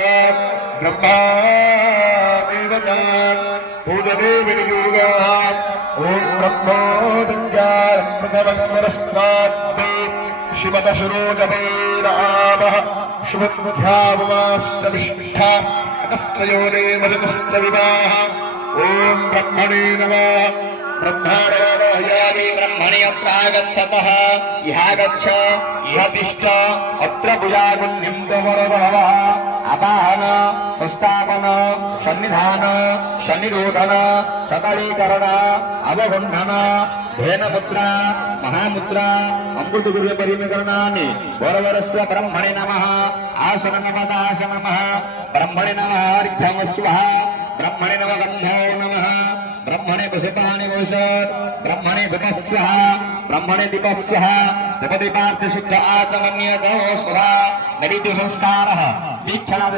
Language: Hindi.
ब्रह्मा देवता पूजने विनियोगाः ॐ ब्रह्मोदङ्गामृतवन्मरस्तात्ते शिवदशरोजवे रामः शुभध्यावमास्य विष्ठा अतश्चयोने वजतश्च विवाह ॐ ब्रह्मणे नमः ब्रह्माणि ब्रह्मणि अत्रागच्छतः इहागच्छ इह तिष्ठ अत्र भुजागुण्यं तवरवः अपाहन संस्थापन सन्निधान सन्निरोधन सकलीकरण अवगुण्ठन धेनपुत्र महामुद्रा अमृतगुरुपरिमीकरणानि वरवरस्य ब्रह्मणे नमः आसनमपदास नमः ब्रह्मणे नमः अर्घ्यमस्वः ब्रह्मणे नमः गन्धो नमः ब्रह्मणे पुष्पाणि वोषत् ब्रह्मणे धूपस्वः ब्रह्मणे दीपस्वः दीपदीपार्थ शुद्ध आचमन्यतो स्वधा नैवेद्य संस्कारः दीक्षणा